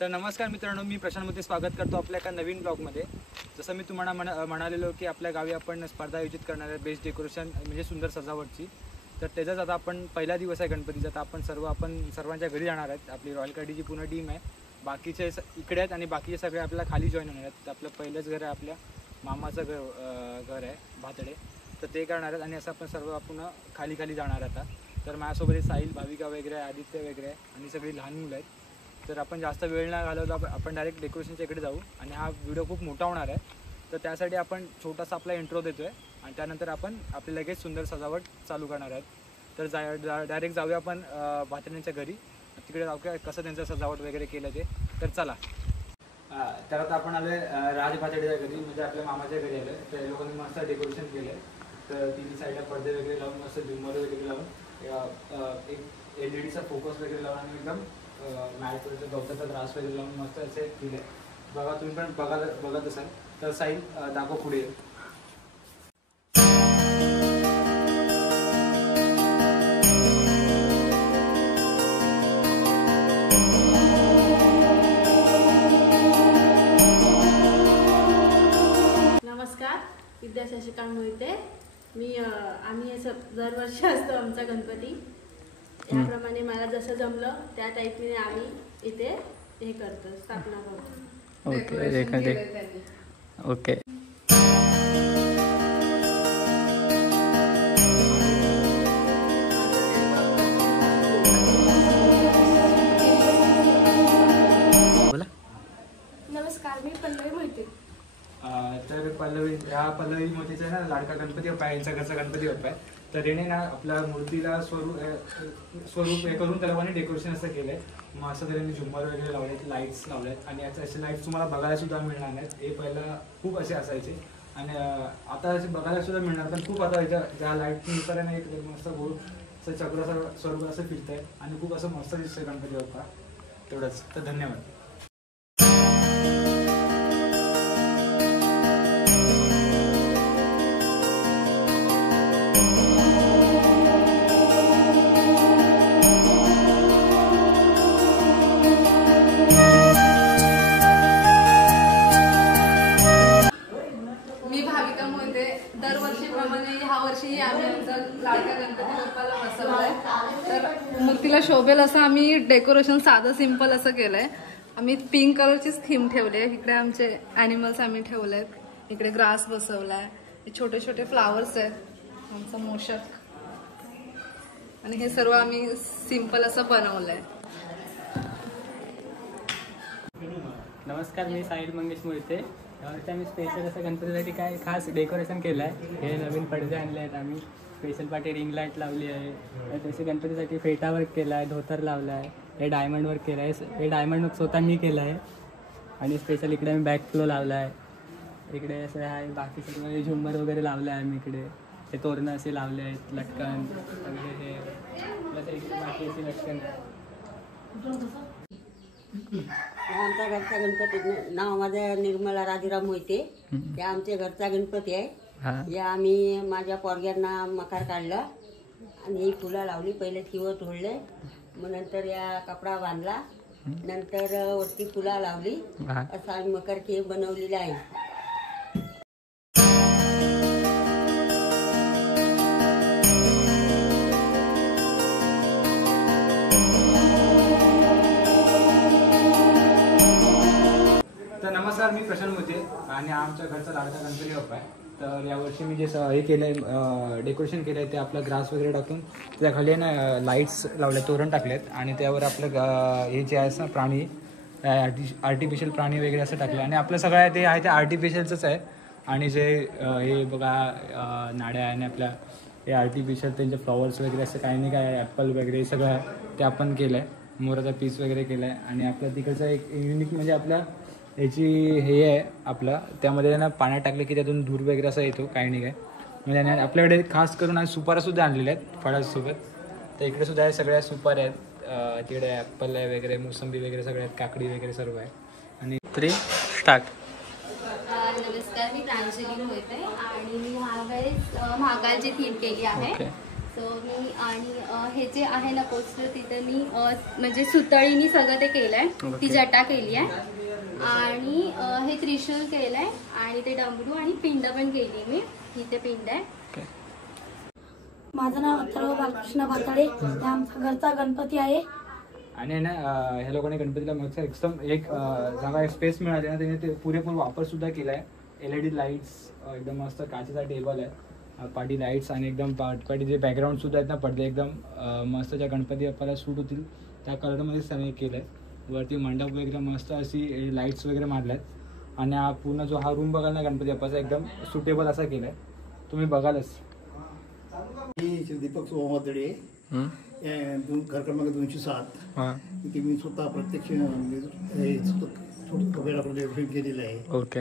तर नमस्कार मित्रांनो, मी प्रशांत मध्ये स्वागत करतो आपल्या एका नवीन ब्लॉगमध्ये। जसं मी तुम्हाला म्हणालेलो की आपल्या गावी आपण स्पर्धा आयोजित करणार आहे बेस्ट डेकोरेशन म्हणजे सुंदर सजावटची। तर त्याचाच आता आपण पहिला दिवस आहे गणपतीचा, तर आपण सर्वांच्या घरी जाणार आहेत। आपली रॉयल कार्डीची पूर्ण टीम आहे, बाकीचे इकडे आहेत आणि बाकीचे सगळे आपल्याला खाली जॉईन होणार आहेत। आपलं पहिलंच घर आहे, आपल्या मामाचं घर आहे भातडे, तर ते करणार आहेत आणि असं आपण खाली जाणार आता। तर माझ्यासोबत साहिल, भाविका वगैरे, आदित्य वगैरे आणि सगळी लहान मुलं आहेत। तर आपण जास्त वेळ न घालवता आपण डायरेक्ट डेकोरेशनच्या इकडे जाऊ आणि हा व्हिडिओ खूप मोठा होणार आहे। तर त्यासाठी आपण छोटासा आपला इंट्रो देतोय आणि त्यानंतर आपण आपली लगेच सुंदर सजावट चालू करणार आहेत। तर डायरेक्ट जाऊया आपण भातड्यांच्या घरी, तिकडे जाऊया कसं त्यांचं सजावट वगैरे केलं ते। तर चला। तर आता आपण आले राज भातड्याच्या घरी, म्हणजे आपल्या मामाच्या घरी आले। तर लोकांनी मस्त डेकोरेशन केलं आहे। तर तिन्ही साईडला पडदे वगैरे लावून, मस्त झुंबर वगैरे लावून, एक LED चा फोकस वगैरे लावून आणि एकदम मॅटवरचं गवताचा त्रास वगैरे लावून मस्त असे केले। बघा, तुम्ही पण बघत असाल। तर साहिल दाखव पुढे। नमस्कार, विद्या शशिकांत मोहिते। आम्ही दरवर्षी असतो आमचा गणपती। याप्रमाणे मला जसं जमलं त्या टाईपने आम्ही इथे हे करतो, स्थापना करतो। ओके। बोला। नमस्कार, मी पल्लवी मोहिते। तर पल्लवी मोतीचा ना लाडका गणपती बाप्पा आहे, यांचा घरचा गणपती बाप्पा आहे। तर याने ना आपल्या मूर्तीला स्वरूप हे करून त्याला डेकोरेशन असं केलंय। मग असं तऱ्हेने झुंबर वगैरे लावलेत, लाईट्स लावल्यात आणि असे लाईट्स तुम्हाला बघायला सुद्धा मिळणार नाहीत। हे पहिला खूप असे असायचे आणि आता असे बघायला सुद्धा मिळणार, पण खूप आता ज्या लाईटनुसार आहे ना एक मस्त गोल असं चक्राचं स्वरूप असं फिरत आहे आणि खूप असं मस्त दिसतंय गणपती बाप्पा। तेवढंच, तर धन्यवाद। दरवर्षीप्रमाणे ह्या वर्षी आम्ही आमचा लाडका गणपती बाप्पाला बसवलाय। तर मूर्तीला शोभेल असं आम्ही डेकोरेशन साधं सिंपल असं केलंय। आम्ही पिंक कलरचीच थीम ठेवली आहे। इकडे आमचे ॲनिमल्स आम्ही ठेवलेत, इकडे ग्रास बसवलाय, छोटे छोटे फ्लावर्स आहेत, आमचं मोषक, आणि हे सर्व आम्ही सिंपल असं बनवलंय। नमस्कार, मी साहिल मंगेश मोहिते। यावरती आम्ही स्पेशल असं गणपतीसाठी काय खास डेकोरेशन केलं आहे। हे नवीन पडदे आणले आहेत आम्ही, स्पेशल पाठी रिंग लाईट लावली आहे, तसे गणपतीसाठी फेटा वर्क केला आहे, धोतर लावला आहे, हे डायमंड वर्क केलं आहे, हे डायमंड वर्क स्वतः मी केलं आहे। आणि स्पेशल इकडे आम्ही बॅक फ्लो लावला आहे, इकडे असं आहे, बाकी सगळं झुंबर वगैरे लावलं आहे आम्ही। इकडे हे तोरणं असे लावले आहेत, लटकन वगैरे, हे प्लस इकडे बाकी असे लटकन आहे। आमचा घरचा गणपती नाव माझं निर्मला राजूराम मोहिते। हे आमच्या घरचा गणपती आहे। हे आम्ही माझ्या पोरग्यांना मकार काढला आणि ही फुलं लावली, पहिले तिवं तोडले, मग नंतर या कपडा बांधला, नंतर वरती फुलं लावली, असं आम्ही मकर केक बनवलेला आहे। तर नमस्कार, मी प्रशांत मोहिते आणि आमच्या घरचा लाडका गणपती बाप्पा आहे। तर यावर्षी मी जे हे केलं आहे, डेकोरेशन केलं आहे, ते आपलं ग्रास वगैरे टाकून त्या खाली ना लाईट्स लावले, तोरण टाकलेत आणि त्यावर आपलं हे जे आहे ना प्राणी, आर्टिफिशियल प्राणी वगैरे असं टाकलं आणि आपलं सगळं ते आहे ते आर्टिफिशियलचंच आहे। आणि जे हे बघा नाड्या आणि आपल्या हे आर्टिफिशियल त्यांचे फ्लॉवर्स वगैरे असं काही नाही, काय ॲपल वगैरे सगळं आहे ते आपण केलं आहे। मोराचा पीस वगैरे केला आहे आणि आपल्या तिकडचं एक युनिक म्हणजे आपल्या याची हे आहे आपलं, त्यामध्ये ना पाण्यात टाकलं की त्यातून धूर वगैरे असा येतो, काही नाही काय म्हणजे। आपल्याकडे खास करून आज सुपारासुद्धा आणलेले आहेत फळासोबत। तर इकडे सुद्धा सगळ्या सुपार आहेत, तिकडे ॲपल आहे वगैरे, मोसंबी वगैरे सगळे आहेत, काकडी वगैरे सर्व आहे। आणि 3 स्टार्ट। नमस्कार, मी प्रांजली मोहिते आणि मी महागाईची थीम केली आहे। सो मी आणि हे जे आहे ना पोस्टर तिथे मी म्हणजे सुतळीनी सगळं ते केलं आहे. ती जटा केली आहे आणि हे त्रिशूल केलं आहे आणि ते डमरू आणि पिंड पण केली मी. इथे पिंड आहे. माझं नाव अथर्व बालकृष्ण भाताडे. हा आमचा घरचा गणपती आहे. आणि ना ह्या लोकांनी गणपतीला मस्त एकदम एक जागा एक स्पेस मिळाली ना, त्याने ते पुरेपूर वापर सुद्धा केला आहे. LED लाईट्स, एकदम मस्त काचेचा टेबल आहे, पाठी लाईट्स आणि एकदम पाठी जे बॅकग्राऊंड सुद्धा आहेत ना पडदे एकदम मस्त ज्या गणपती बाप्पाला सूट होतील त्या कलरमध्येच त्याने केलं आहे. वरती मंडप वगैरे मस्त अशी लाईट्स वगैरे मारल्या आहेत आणि हा पूर्ण जो हा रूम बघाल ना गणपती बाप्पाचा एकदम सुटेबल असा केला आहे. तुम्ही बघालच. मी दीपक सोमवारदडे, घर क्रमांक 207. इथे मी स्वतः प्रत्यक्ष छोटं प्रोजेक्ट केलेलं आहे. ओके.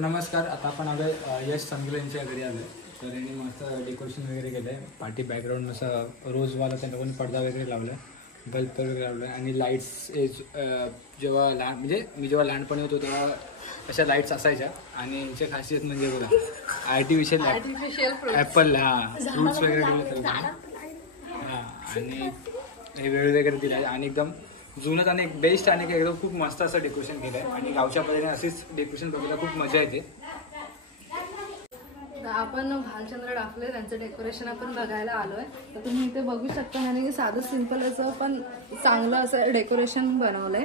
नमस्कार. आता आपण आलोय यश संगले यांच्या घरी आलोय. तर यांनी मस्त डेकोरेशन वगैरे केलं आहे. पाठी बॅकग्राऊंड असं रोजवाला त्यांना कोणी पडदा वगैरे लावला आहे, बल्ब वगैरे लावला आहे आणि लाईट्स जेव्हा म्हणजे मी जेव्हा लहानपणी होतो तेव्हा अशा लाईट्स असायच्या. आणि याची खासियत म्हणजे बघा आर्टिफिशियल ॲपल फ्रुट्स वगैरे ठेवले आणि हे वेळ वगैरे दिला आहे आणि एकदम जुनं आणि एक बेस्ट आणि एकदम खूप मस्त असं डेकोरेशन केलं आहे. आणि गावच्या पद्धतीने असेच डेकोरेशन बघायला खूप मजा येते. आपण भालचंद्र डाफले त्यांचं डेकोरेशन आपण बघायला आलोय. तर तुम्ही इथे बघू शकता आणि साधं सिंपल असं पण चांगलं असं डेकोरेशन बनवलंय.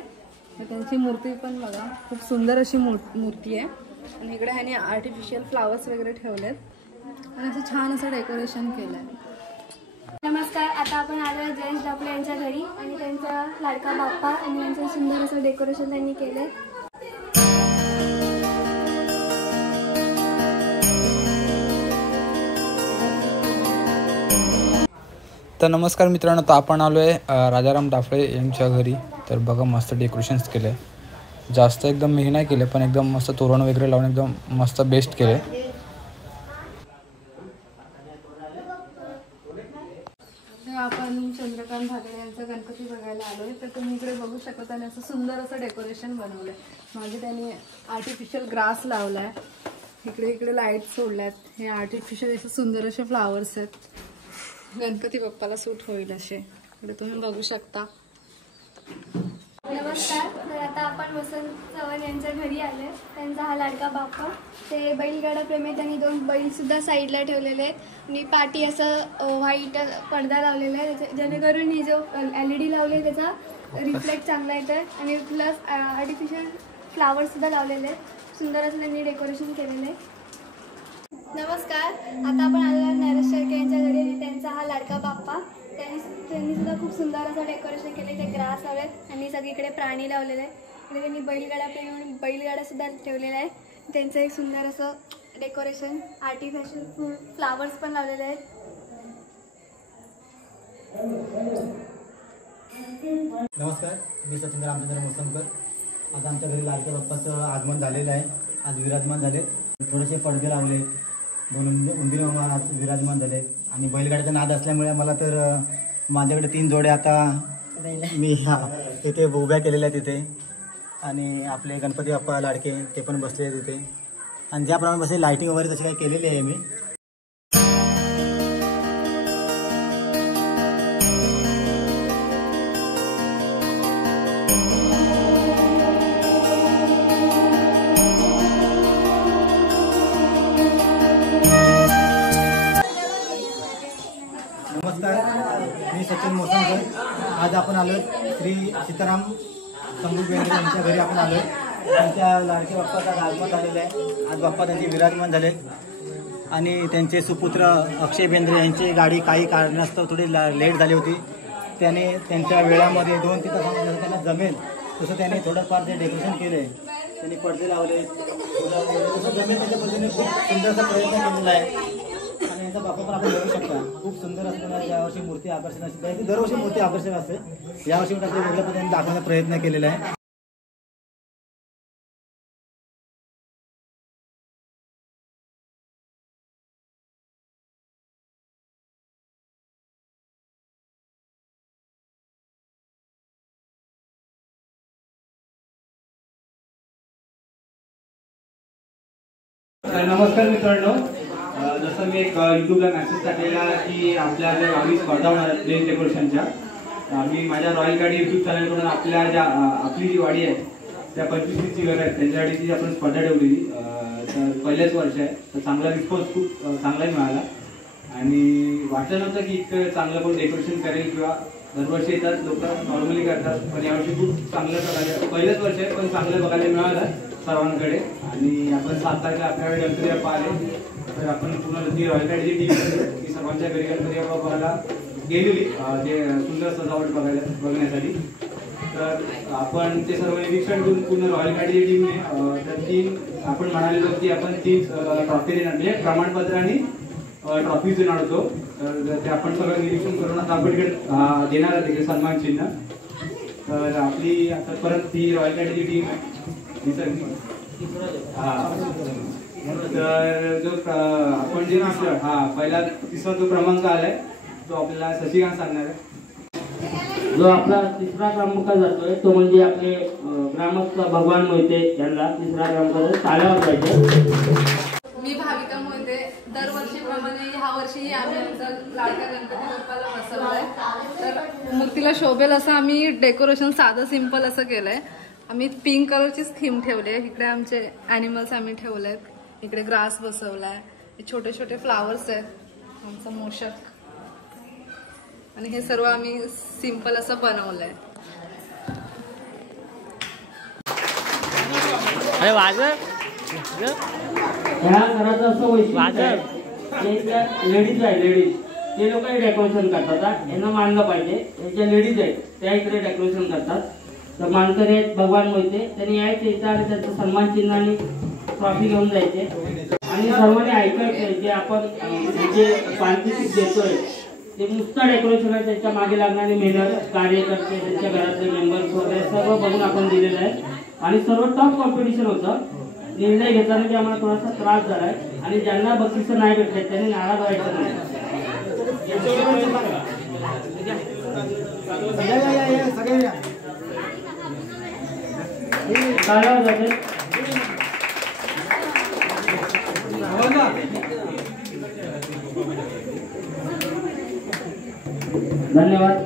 त्यांची मूर्ती पण बघा, खूप सुंदर अशी मूर्ती आहे. आणि इकडे ह्याने आर्टिफिशियल फ्लावर्स वगैरे ठेवलेत आणि असं छान असं डेकोरेशन केलंय. नमस्कार. आता आपण आलो आहे जयेश डापले यांच्या घरी आणि त्यांचा लाडका बाप्पा आणि त्यांचं सुंदर असं डेकोरेशन त्यांनी केलंय. तर नमस्कार मित्रांनो, तर आपण आलो आहे राजाराम डाफळे यांच्या घरी. तर बघा मस्त डेकोरेशन्स केलं आहे. जास्त एकदम हे नाही केलं पण एकदम मस्त तोरण वगैरे लावून एकदम मस्त बेस्ट केलं आहे. आपण चंद्रकांत भागडे यांचा गणपती बघायला आलोय. तर तुम्ही इकडे बघू शकता आणि असं सुंदर असं डेकोरेशन बनवलंय. मागे त्यांनी आर्टिफिशियल ग्रास लावलाय, इकडे इकडे लाईट सोडल्यात. हे आर्टिफिशियल असे सुंदर असे फ्लावर्स आहेत. गणपती बाप्पाला सूट होईल असे इकडे तुम्ही बघू शकता. नमस्कार. तर आता आपण वसंत चव्हाण यांच्या घरी आले. त्यांचा हा लाडका बाप्पा. ते बैलगाडा प्रेमी, त्यांनी 2 बैलसुद्धा साईडला ठेवलेले आहेत आणि पाठी असं व्हाईट पडदा लावलेला आहे जेणेकरून ही जो LED लावले त्याचा रिफ्लेक्ट चांगला येतं. आणि प्लस आर्टिफिशियल फ्लावर्ससुद्धा लावलेले आहेत. सुंदर असं त्यांनी डेकोरेशन केलेलं आहे. नमस्कार. आता आपण आलेलो नरेश शेळके यांच्या घरी आणि त्यांचा हा लाडका बाप्पा. त्यांनी सुद्धा खूप सुंदर असं डेकोरेशन केले. ते ग्रास लावलेत आणि सगळीकडे प्राणी लावलेले आहे. आणि त्यांनी बैलगाडा प्रेमी म्हणून बैलगाडासुद्धा ठेवलेला आहे. त्यांचं एक सुंदर असं डेकोरेशन, आर्टिफिशियल फ्लावर्स पण लावलेले आहेत. नमस्कार. मी सचिन रामचंद्र मोसमकर. आज आमच्या घरी लाडक्या बाप्पाचं आगमन झालेलं आहे. आज विराजमान झाले. थोडेसे पडदे लावले, 2 उंदीर मामा आज विराजमान झाले. आणि बैलगाड्याचा नाद असल्यामुळे मला तर माझ्याकडे 3 जोड्या आता मी तिथे उभ्या केलेल्या आहेत तिथे. आणि आपले गणपती बाप्पा लाडके ते पण बसले आहेत तिथे. आणि ज्याप्रमाणे बसले लाईटिंग वगैरे तशी काही केलेली आहे मी. नमस्कार. मी सचिन मोसमकर. आज आपण आलो श्री सीताराम शंभू बेंद्रे यांच्या घरी आपण आलो. त्यांच्या लाडके बाप्पाचा आगमन झालेलं आहे. आज बाप्पा त्यांचे विराजमान झाले आणि त्यांचे सुपुत्र अक्षय बेंद्रे यांची गाडी काही कारणास्तव थोडी लेट झाली होती. त्याने त्यांच्या वेळामध्ये 2 ते 3 तास जसं त्यांना जमेल तसं त्यांनी थोडंफार ते डेकोरेशन केले. त्यांनी पडदे लावले, जसं जमेल त्याच्या पद्धतीने खूप सुंदरसा प्रयत्न केलेला आहे. आणि यांचा बाप्पा पण आपण बघू शकता, खूप सुंदर असताना यावर्षी मूर्ती आकर्षण असते. दरवर्षी मूर्ती आकर्षक असते. यावर्षी वेगळ्या पद्धतीने दाखवण्याचा प्रयत्न केलेला आहे. नमस्कार मित्रांनो, जसं मी एक यूट्यूबला मेसेज टाकलेला की आपल्या गावी स्पर्धा होणार आहे प्लेन डेकोरेशनच्या. मी माझ्या रॉयल गाडी यूट्यूब चॅनलकडून आपली जी वाडी आहे त्या 25-30 घर आहेत त्यांच्यासाठी आपण स्पर्धा ठेवलेली. तर पहिलेच वर्ष आहे, तर चांगला रिस्पॉन्स खूप चांगलाही मिळाला आणि वाटलं नव्हतं की इतकं चांगलं कोण डेकोरेशन करेल किंवा दरवर्षी येतात लोक नॉर्मली करतात, पण यावर्षी खूप चांगलं प्रकारे पहिलंच वर्ष आहे पण चांगलं बघायला मिळालं सर्वांकडे. आणि आपण 7 तारखेला आपल्याकडे गणपती बाप्पा आले, तर आपण पूर्ण ती रॉयल गाडीची टीम ती सर्वांच्या घरी गणपती बाप्पा बघायला गेलेली, ते सुंदर सजावट बघण्यासाठी. तर आपण ते सर्व निरीक्षण करून पूर्ण रॉयल गाडीची टीमने तर 3 आपण म्हणालेलो की आपण 3 ट्रॉफी देणार, म्हणजे प्रमाणपत्र आणि ट्रॉफी देणार होतो. तर ते आपण सगळं निरीक्षण करून आता आपण देणार आहे तिथे सन्मान चिन्ह. तर आपली आता परत ती रॉयल गाडीची टीम आहे. तर जो आपण जे आपला पहिला 3रा जो क्रमांक आलाय तो आपल्याला शशिकांत सांगणार आहे. जो आपला 3रा क्रमांक जातोय तो म्हणजे आपले ग्रामस्थ भगवान मोहिते यांना 3रा क्रमांक टाळ्यावर पाहिजे. मी भाविका मोहिते. दरवर्षीप्रमाणे ह्या वर्षीही आम्ही आमचा लाडका गणपती बाप्पाला बसवलाय. तर मूर्तीला शोभेल असं आम्ही डेकोरेशन साधं सिंपल असं केलंय. आम्ही पिंक कलरचीच थीम ठेवली आहे. इकडे आमचे ॲनिमल्स आम्ही ठेवलेत, इकडे ग्रास बसवलाय, छोटे छोटे फ्लावर्स आहेत, आमचं मोषक, आणि हे सर्व आम्ही सिंपल असं बनवलंय. अरे वाजव. ह्या घराचं असं वैशिष्ट्य आहे, लेडीज आहे, लेडीज ते लोक डेकोरेशन करतात, यांना मानलं पाहिजे. यांच्या लेडीज आहेत त्या इकडे डेकोरेशन करतात. तर मानकरी आहेत भगवान मोहिते, त्यांनी यायचे इथं आणि त्यांचं सन्मान चिन्ह आणि ट्रॉफी घेऊन जायचे आणि सर्वांनी ऐकायचे जे आपण जे पारितोषिक देतोय ते नुसतं डेकोरेशन आहे, त्याच्या मागे लागणारी मेहनत, कार्यकर्ते, त्यांच्या घरातले मेंबर्स वगैरे सर्व बघून आपण दिलेलं आहे. आणि सर्व टफ कॉम्पिटिशन होतं. निर्णय घेताना की आम्हाला थोडासा त्रास झालाय आणि ज्यांना बक्षीस नाही भेटले त्यांनी नाराज व्हायचं नाही. धन्यवाद.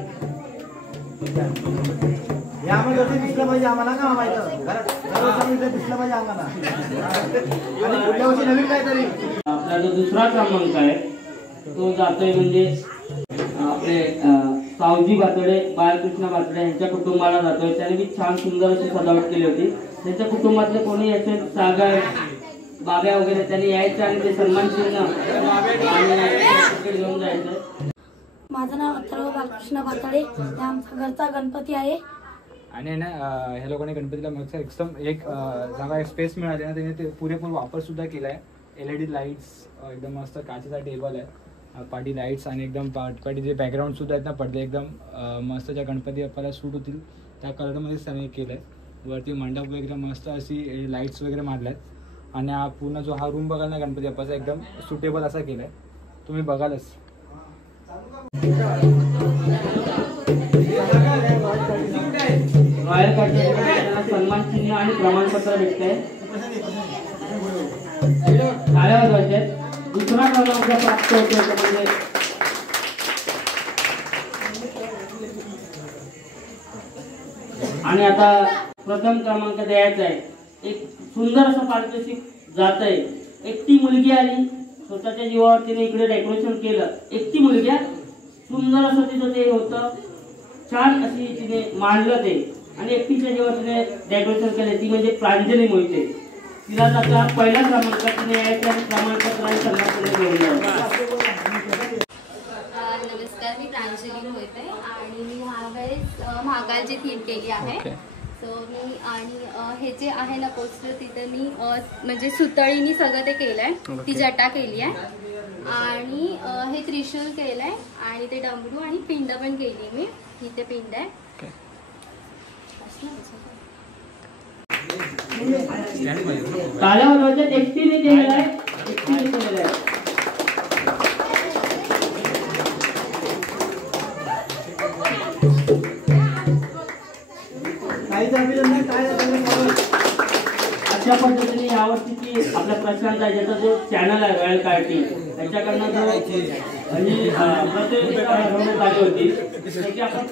यामध्ये दिसलं पाहिजे आम्हाला का माहिती दिसलं पाहिजे आम्हाला. पुढल्या वर्षी नवीन काहीतरी. आपला जो 2रा क्रमांक आहे तो जातोय म्हणजे आपले सावजी बातडे, बाळकृष्ण बातडे यांच्या कुटुंबाला जातोय. त्याने मी छान सुंदर अशी सजावट केली होती. त्यांच्या कुटुंबातले कोणी याचे सागर बाब्या वगैरे त्यांनी यायचं आणि ते सन्मान चिन्ह घेऊन जायचं. माझं नाव अथर्व बाळकृष्ण बातडे, आमचा घरचा गणपती आहे. आणि ना ह्या लोकांनी गणपतीला मग एकदम एक जागा स्पेस मिळाली ना, त्याने ते पुरेपूर वापर सुद्धा केला आहे. LED लाईट्स, एकदम मस्त काचेचा टेबल आहे, पाठी लाईट्स आणि एकदम पाठी जे बॅकग्राऊंड सुद्धा आहेत ना पडदे एकदम मस्त ज्या गणपती बाप्पाला सूट होतील त्या कलरमध्येच त्याने केलं आहे. वरती मंडप वगैरे मस्त अशी लाईट्स वगैरे मारल्या आहेत आणि हा पूर्ण जो हा रूम बघाल ना गणपती बाप्पाचा एकदम सुटेबल असा केला आहे, तुम्ही बघालच. रॉयल गाडीला सन्मान चिन्ह आणि प्रमाणपत्र भेटतंय. टाळ्या वाजवायच्या. 2रा क्रमांक प्राप्त होतो म्हणजे आणि आता प्रथम क्रमांक द्यायचा आहे. एक सुंदर असं पारितोषिक जात आहे. एकटी मुलगी आली, स्वतःच्या जीवावर तिने इकडे डेकोरेशन केलं. एकटी मुलगी, सुंदर असं तिचं ते होतं, छान अशी तिने मांडलं ते आणि एकटीच्या जीवावर तिने डेकोरेशन केले. ती म्हणजे प्रांजली मोहिते. तिला त्याचा पहिला क्रमांक तिने यायचा आणि प्रमाणपत्र आणि सन्मान घेऊन जायचं. नमस्कार, मी प्रांजली मोहिते आणि मी ह्या वेळेस महाकालची थीम केली आहे. सो मी आणि हे जे आहे ना पोस्टर तिथं मी म्हणजे सुतळीनी सगळं ते केलं आहे. ती जटा केली आहे आणि हे त्रिशूल केलं आहे आणि ते डमरू आणि पिंड पण केली मी. इथे पिंड आहे. टाळ्या वाजवायच्या. एकटीने केलेलं आहे, एकटीने केलेलं आहे. काहीच अभिनंदन. काय अशा पद्धतीने यावर्षीची आपल्या प्रशांत आहे ज्याचा जो चॅनल आहे रॉयल कार टीम त्याच्याकडनं जो प्रतियोगिता भरवण्यात आली होती त्याची आपण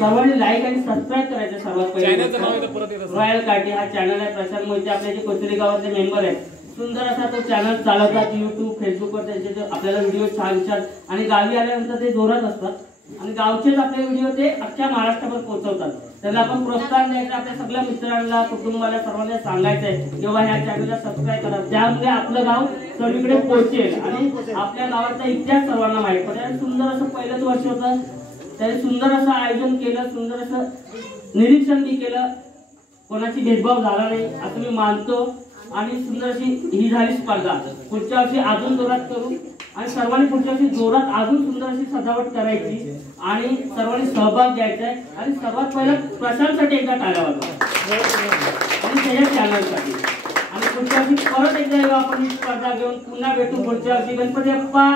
सर्वांनी लाईक आणि सबस्क्राईब करायचं सर्वात पहिले. रॉयल कार्टी हा चॅनल आहे. प्रशांत मोहिते आपले जे कोचरी गावातले मेंबर आहेत सुंदर असा तो चॅनल चालवतात. युट्यूब फेसबुकवर त्यांचे आपल्याला व्हिडिओ छान छान आणि गावी आल्यानंतर ते जोरात असतात आणि गावचेच आपले व्हिडिओ ते अख्ख्या महाराष्ट्रावर पोहोचवतात. त्यांना आपण प्रोत्साहन द्यायचं. आपल्या सगळ्या मित्रांना कुटुंबाला सर्वांना सांगायचं आहे किंवा ह्या चॅनलला सबस्क्राईब करा. त्यामुळे आपलं गाव सगळीकडे पोहोचेल आणि आपल्या गावाचा इतिहास सर्वांना माहिती पडेल. सुंदर असं पहिलंच वर्ष होतं. त्याने सुंदर असं आयोजन केलं. सुंदर असं निरीक्षण बी केलं. कोणाची भेदभाव झाला नाही असं मी मानतो आणि सुंदर अशी ही झाली स्पर्धा. पुढच्या वर्षी अजून जोरात करू आणि सर्वांनी पुढच्या वर्षी जोरात अजून सुंदर अशी सजावट करायची आणि सर्वांनी सहभाग घ्यायचा आहे. आणि सर्वात पहिलं प्रशांतसाठी एकदा टाळ्या वाजवा आणि त्याच्या चॅनलसाठी. आणि पुढच्या वर्षी परत एकदा आपण ही स्पर्धा घेऊन पुन्हा भेटू. पुढच्या वर्षी गणपती बाप्पा